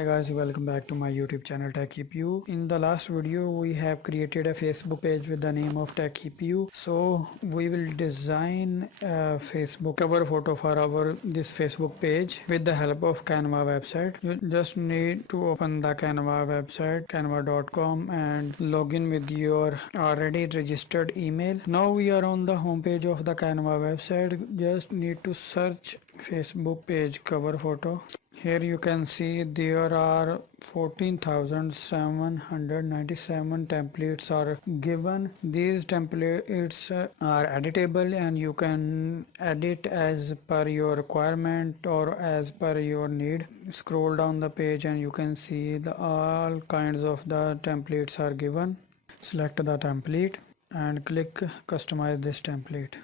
Hi guys, welcome back to my YouTube channel TechEPU. In the last video we have created a Facebook page with the name of TechEPU. So we will design a Facebook cover photo for our this Facebook page with the help of Canva website. You just need to open the Canva website canva.com and log in with your already registered email. Now we are on the home page of the Canva website. Just need to search Facebook page cover photo. Here you can see there are 14,797 templates are given. These templates are editable and you can edit as per your requirement or as per your need. Scroll down the page and you can see all kinds of the templates are given. Select the template and click customize this template.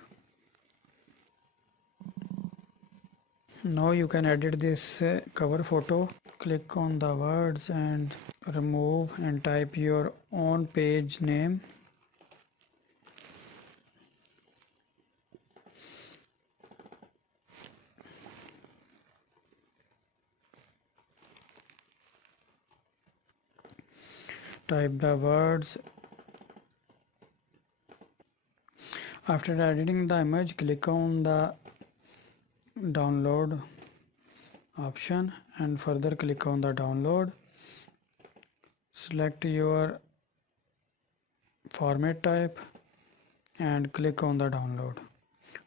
Now you can edit this cover photo. Click on the words and remove and type your own page name. Type the words. After editing the image, click on the download option and further click on the download. Select your format type and click on the download.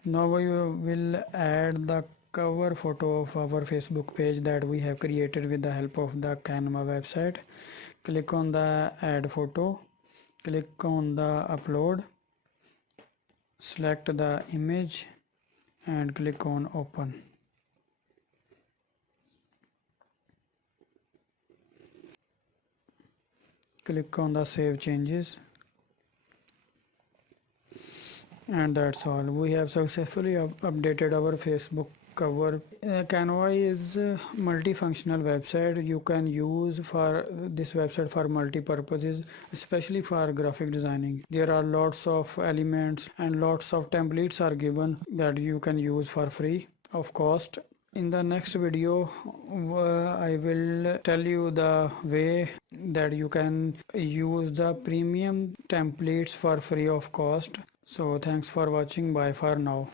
Now we will add the cover photo of our Facebook page that we have created with the help of the Canva website. Click on the add photo, click on the upload, select the image and click on open. Click on the save changes, and that's all. We have successfully updated our Facebook cover. Canva is a multifunctional website. You can use for this website for multi-purposes, especially for graphic designing. There are lots of elements and lots of templates are given that you can use for free of cost. In the next video, I will tell you the way that you can use the premium templates for free of cost. So thanks for watching. Bye for now.